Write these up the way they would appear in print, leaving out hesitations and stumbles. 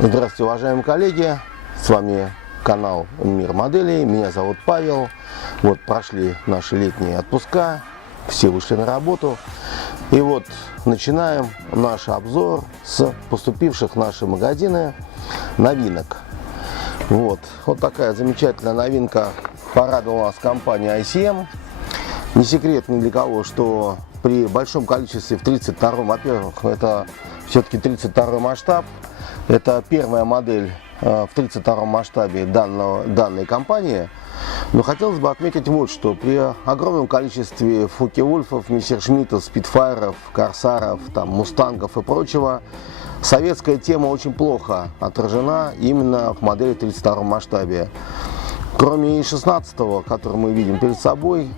Здравствуйте, уважаемые коллеги, с вами канал Мир Моделей, меня зовут Павел. Вот прошли наши летние отпуска, все вышли на работу. И вот начинаем наш обзор с поступивших в наши магазины новинок. Вот такая замечательная новинка порадовала нас компания ICM. Не секрет ни для кого, что при большом количестве в 32-м, во-первых, это все-таки 32-й масштаб. Это первая модель в 32-м масштабе данной компании. Но хотелось бы отметить вот что. При огромном количестве Фокке-Вульфов, Мессершмиттов, Спитфайров, Корсаров, Мустангов и прочего, советская тема очень плохо отражена именно в модели в 32-м масштабе. Кроме И-16, который мы видим перед собой,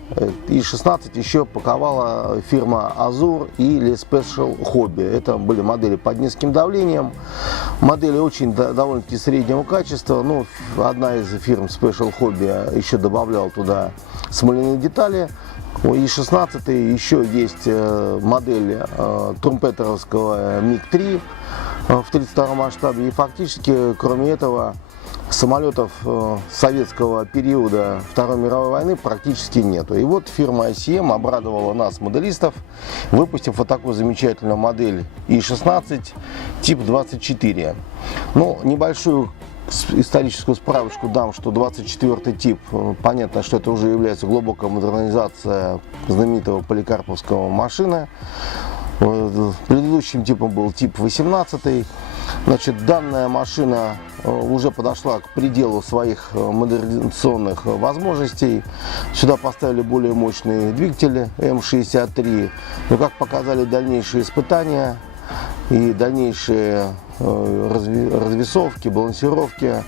И-16 еще паковала фирма Azur или Special Hobby. Это были модели под низким давлением, модели очень довольно-таки среднего качества. Ну, одна из фирм Special Hobby еще добавляла туда смоляные детали. У И-16 еще есть модель трумпетеровского МиГ-3 в 32 масштабе. И фактически, кроме этого, самолетов советского периода Второй мировой войны практически нету. И вот фирма ICM обрадовала нас, моделистов, выпустив вот такую замечательную модель И-16 тип 24. Ну, небольшую историческую справочку дам, что 24 тип, понятно, что это уже является глубокая модернизация знаменитого поликарповского машины. Предыдущим типом был тип 18. Значит, данная машина уже подошла к пределу своих модернизационных возможностей. Сюда поставили более мощные двигатели М63. Но, как показали дальнейшие испытания и дальнейшие развесовки, балансировки,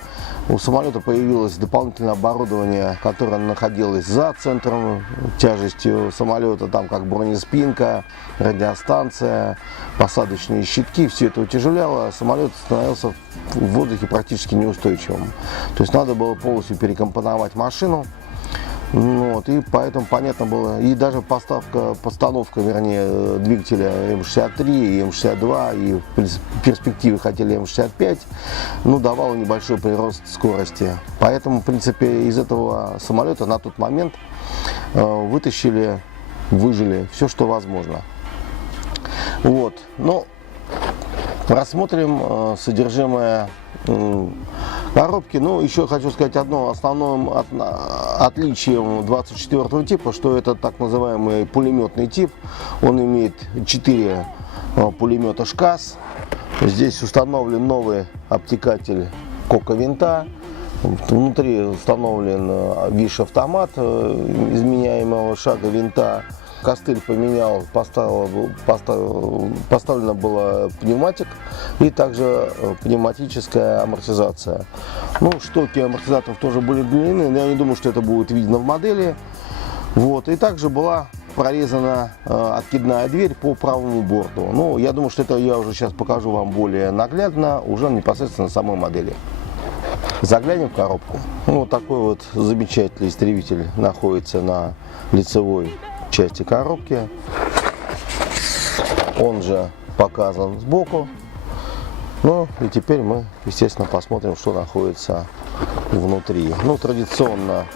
у самолета появилось дополнительное оборудование, которое находилось за центром тяжестью самолета, там как бронеспинка, радиостанция, посадочные щитки. Все это утяжеляло, самолет становился в воздухе практически неустойчивым. То есть надо было полностью перекомпоновать машину. И поэтому понятно было, и даже постановка двигателя М63 и М62, и в перспективе хотели М65, давала небольшой прирост скорости. Поэтому, в принципе, из этого самолета на тот момент выжили все, что возможно. Рассмотрим содержимое коробки. Еще хочу сказать одно основным отличием 24 типа, что это так называемый пулеметный тип. Он имеет 4 пулемета ШКАС. Здесь установлен новый обтекатель кока-винта. Внутри установлен ВИШ-автомат изменяемого шага винта. Костыль поменял, поставлена была пневматик и также пневматическая амортизация. Штоки амортизаторов тоже были длинные, но я не думаю, что это будет видно в модели. И также была прорезана откидная дверь по правому борту. Я думаю, что это я уже сейчас покажу вам более наглядно, уже непосредственно на самой модели. Заглянем в коробку. Такой вот замечательный истребитель находится на лицевой части коробки. Он же показан сбоку. И теперь мы, естественно, посмотрим, что находится внутри. Традиционно,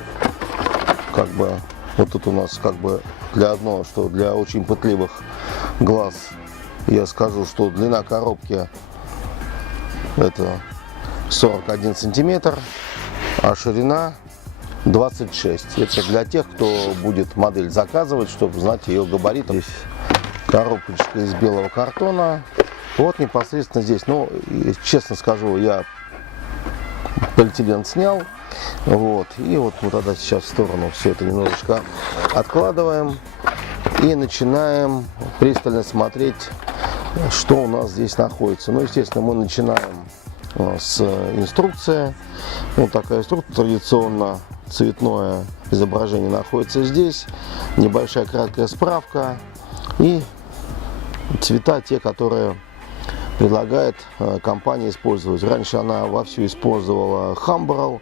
вот тут у нас для очень пытливых глаз я скажу, что длина коробки это 41 сантиметр, а ширина 26. Это для тех, кто будет модель заказывать, чтобы знать ее габариты. Здесь коробочка из белого картона. Непосредственно здесь, честно скажу, я полиэтилен снял. И мы тогда сейчас в сторону все это немножечко откладываем. И начинаем пристально смотреть, что у нас здесь находится. Естественно, мы начинаем с инструкции. Такая инструкция традиционно. Цветное изображение находится здесь, небольшая краткая справка и цвета, те, которые предлагает компания использовать. Раньше она вовсю использовала Хамбрал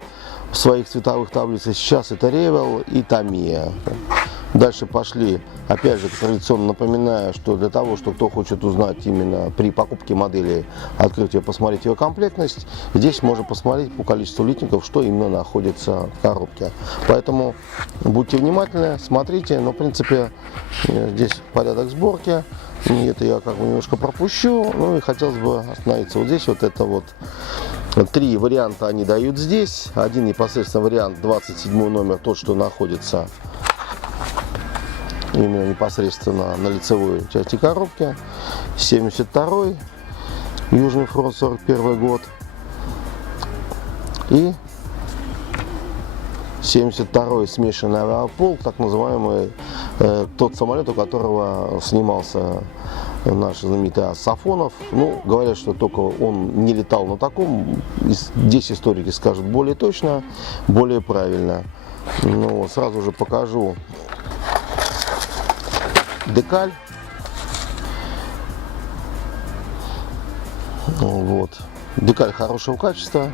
в своих цветовых таблицах, сейчас это Ревел и Тамия. Дальше пошли, опять же, традиционно напоминаю, что для того, что кто хочет узнать именно при покупке модели, открыть ее, посмотреть ее комплектность, здесь можно посмотреть по количеству литников, что именно находится в коробке. Поэтому будьте внимательны, смотрите, но в принципе здесь порядок сборки, и это я как бы немножко пропущу, ну и хотелось бы остановиться вот здесь, вот это вот. 3 варианта они дают здесь. Один непосредственно вариант 27 номер, тот, что находится именно непосредственно на лицевой части коробки. 72-й Южный фронт, 41 год. И 72-й смешанный авиаполк, так называемый, тот самолет, у которого снимался наш знаменитый ас Сафонов. Ну, говорят, что только он не летал на таком. Здесь историки скажут более точно, более правильно. Ну, сразу же покажу декаль. Вот. Декаль хорошего качества,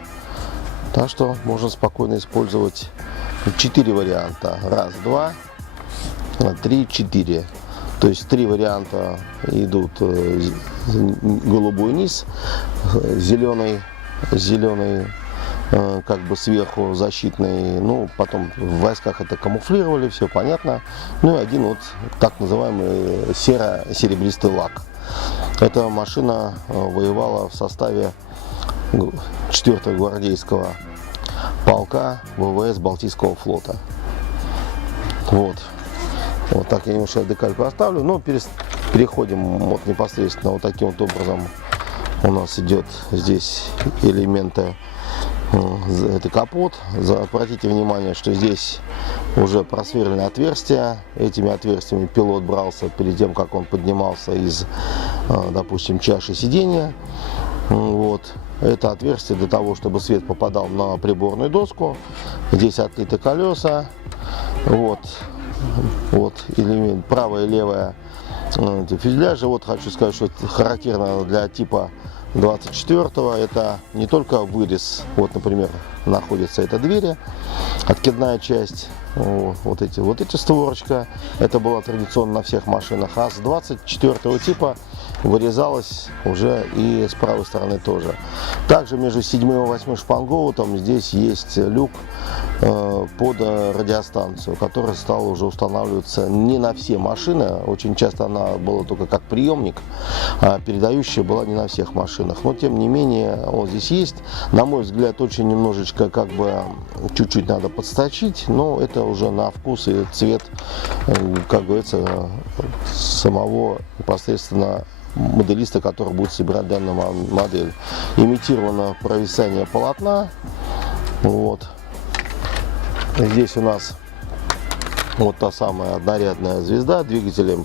так что можно спокойно использовать 4 варианта. Раз, два, 3, 4. То есть 3 варианта идут: голубой низ, зеленый как бы сверху защитный, ну потом в войсках это камуфлировали, все понятно. Ну и один вот так называемый серо-серебристый лак. Эта машина воевала в составе 4-го гвардейского полка ВВС Балтийского флота. Вот. Вот так я немножко декаль поставлю, но переходим вот непосредственно вот таким вот образом. У нас идет здесь элементы, это капот. Обратите внимание, что здесь уже просверлены отверстия. Этими отверстиями пилот брался перед тем, как он поднимался из, допустим, чаши сидения. Вот. Это отверстие для того, чтобы свет попадал на приборную доску. Здесь отлиты колеса. Вот элемент, правая и левая фюзеляжа. Вот хочу сказать, что это характерно для типа 24-го. Это не только вырез, вот, например, находится эта двери, откидная часть, вот эти створочка. Это было традиционно на всех машинах. А с 24-го типа вырезалось уже и с правой стороны тоже. Также между 7 и 8 шпангоутом здесь есть люк под радиостанцию, которая стала уже устанавливаться не на все машины. Очень часто она была только как приемник, а передающая была не на всех машинах. Но тем не менее он здесь есть. На мой взгляд, очень немножечко как бы чуть-чуть надо подсточить, но это уже на вкус и цвет, как говорится, самого непосредственно моделиста, который будет собирать данную модель. Имитировано провисание полотна. Вот. Здесь у нас вот та самая однорядная звезда двигателем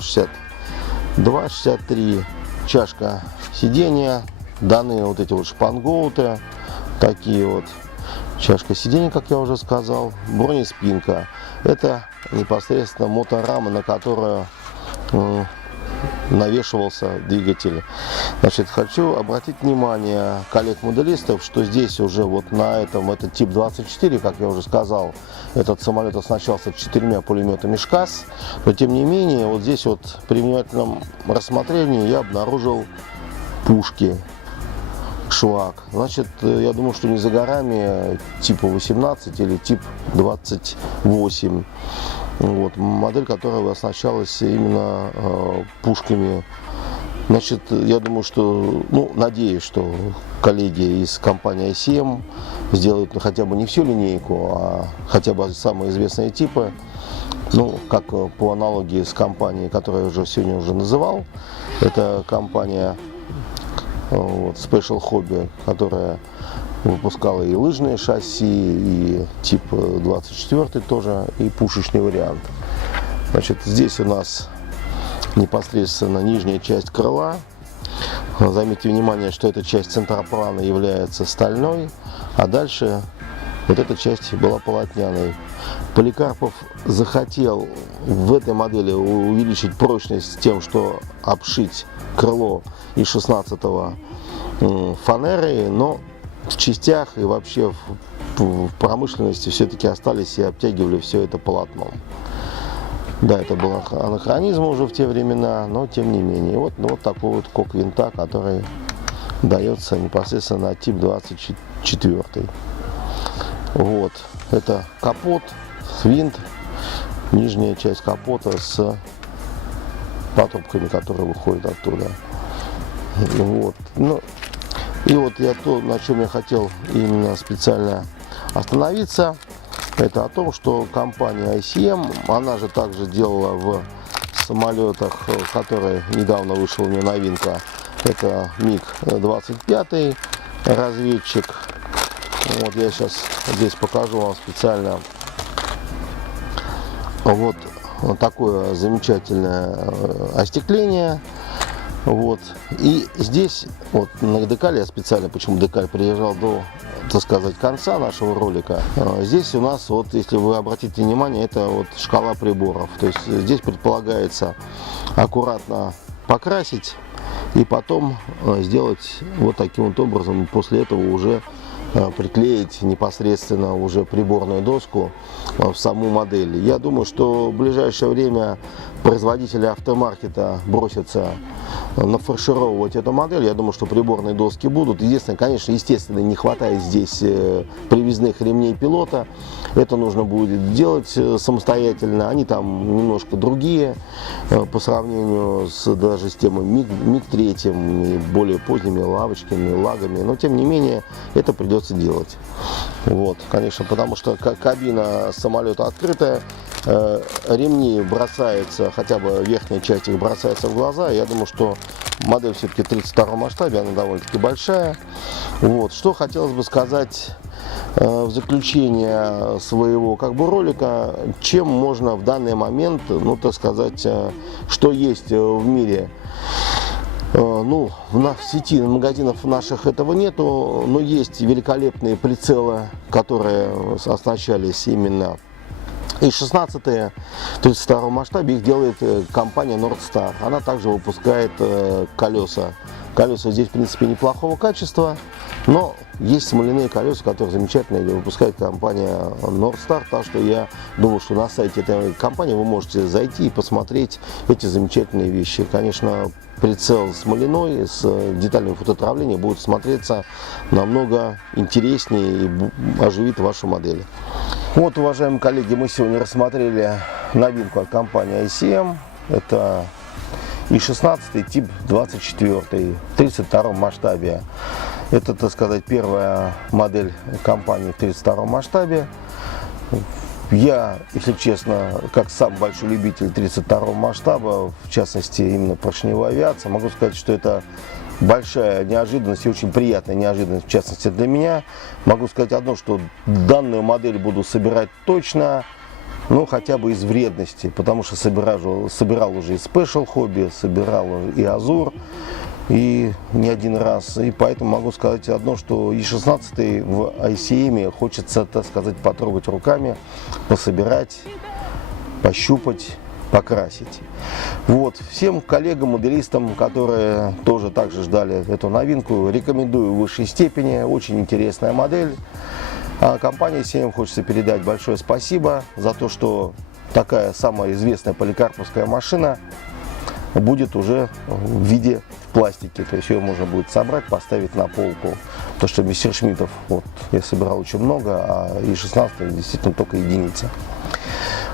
62-63, чашка сидения, данные вот эти вот шпангоуты, такие вот, чашка сидения, как я уже сказал, бронеспинка. Это непосредственно моторама, на которую навешивался двигатель. Значит, хочу обратить внимание коллег-моделистов, что здесь уже вот на этом, это тип 24, как я уже сказал, этот самолет оснащался 4 пулеметами ШКАС, но тем не менее, вот здесь вот при внимательном рассмотрении я обнаружил пушки ШВАК. Значит, я думаю, что не за горами типа 18 или тип 28. Вот, модель, которая оснащалась именно пушками. Значит, я думаю, что, ну, надеюсь, что коллеги из компании ICM сделают хотя бы не всю линейку, а хотя бы самые известные типы. Ну, как по аналогии с компанией, которую я уже сегодня уже называл. Это компания Special Hobby, которая выпускала и лыжные шасси, и тип 24 тоже, и пушечный вариант. Значит, здесь у нас непосредственно нижняя часть крыла. Заметьте внимание, что эта часть центроплана является стальной, а дальше вот эта часть была полотняной. Поликарпов захотел в этой модели увеличить прочность тем, что обшить крыло из 16-го фанерой, но в частях и вообще в промышленности все-таки остались и обтягивали все это полотном. Да, это был анахронизм уже в те времена, но тем не менее. Вот такой вот кок винта, который дается непосредственно на тип 24. Вот, это капот, винт, нижняя часть капота с патрубками, которые выходят оттуда. Вот. Ну, и вот на чем я хотел именно специально остановиться, это о том, что компания ICM, она же также делала в самолетах, которые недавно вышла у нее новинка, это МиГ-25 разведчик. Вот я сейчас здесь покажу вам специально вот такое замечательное остекление. Вот. И здесь, вот на декале, я специально, почему декаль приезжал до, так сказать, конца нашего ролика. Здесь у нас, вот если вы обратите внимание, это вот шкала приборов. То есть здесь предполагается аккуратно покрасить и потом сделать вот таким вот образом. После этого уже приклеить непосредственно уже приборную доску в саму модель. Я думаю, что в ближайшее время производители автомаркета бросятся нафаршировать эту модель. Я думаю, что приборные доски будут. Единственное, конечно, естественно, не хватает здесь привязных ремней пилота. Это нужно будет делать самостоятельно. Они там немножко другие по сравнению даже с темой МиГ-3 и более поздними лавочками, лагами. Но, тем не менее, это придется делать. Вот, конечно, потому что кабина самолета открытая, ремни бросаются, хотя бы верхняя часть их бросается в глаза. Я думаю, что модель все-таки 32 масштабе, она довольно-таки большая. Вот, что хотелось бы сказать в заключение своего ролика, чем можно в данный момент, ну, так сказать, что есть в мире. Ну, в сети магазинов наших этого нету, но есть великолепные прицелы, которые оснащались именно и 16-е, 32 масштабе, их делает компания Northstar. Она также выпускает колеса. Колеса здесь, в принципе, неплохого качества, но есть смоляные колеса, которые замечательно выпускает компания Northstar. Так что я думаю, что на сайте этой компании вы можете зайти и посмотреть эти замечательные вещи. Конечно, прицел смоляной с детальным фототравлением будет смотреться намного интереснее и оживит вашу модель. Вот, уважаемые коллеги, мы сегодня рассмотрели новинку от компании ICM. Это И-16 тип 24 в 32 масштабе. Это, так сказать, первая модель компании в 32 масштабе. Я, если честно, как сам большой любитель 32 масштаба, в частности именно поршневой авиации, могу сказать, что это большая неожиданность и очень приятная неожиданность, в частности для меня. Могу сказать одно, что данную модель буду собирать точно, ну хотя бы из вредности, потому что собирал уже и Special Hobby, собирал и Азур, и не один раз. И поэтому могу сказать одно, что И-16 в ICM хочется, так сказать, потрогать руками, пособирать, пощупать, покрасить. Вот, всем коллегам-моделистам, которые тоже также ждали эту новинку, рекомендую в высшей степени. Очень интересная модель. А компании ICM хочется передать большое спасибо за то, что такая самая известная поликарповская машина будет уже в виде пластики. То есть ее можно будет собрать, поставить на полку. То, что мессершмиттов вот, я собирал очень много, а И-16 действительно только единица.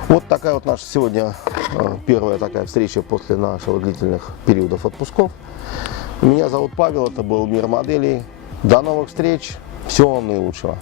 Вот такая вот наша сегодня первая такая встреча после нашего длительных периодов отпусков. Меня зовут Павел, это был Мир моделей. До новых встреч, всего вам наилучшего.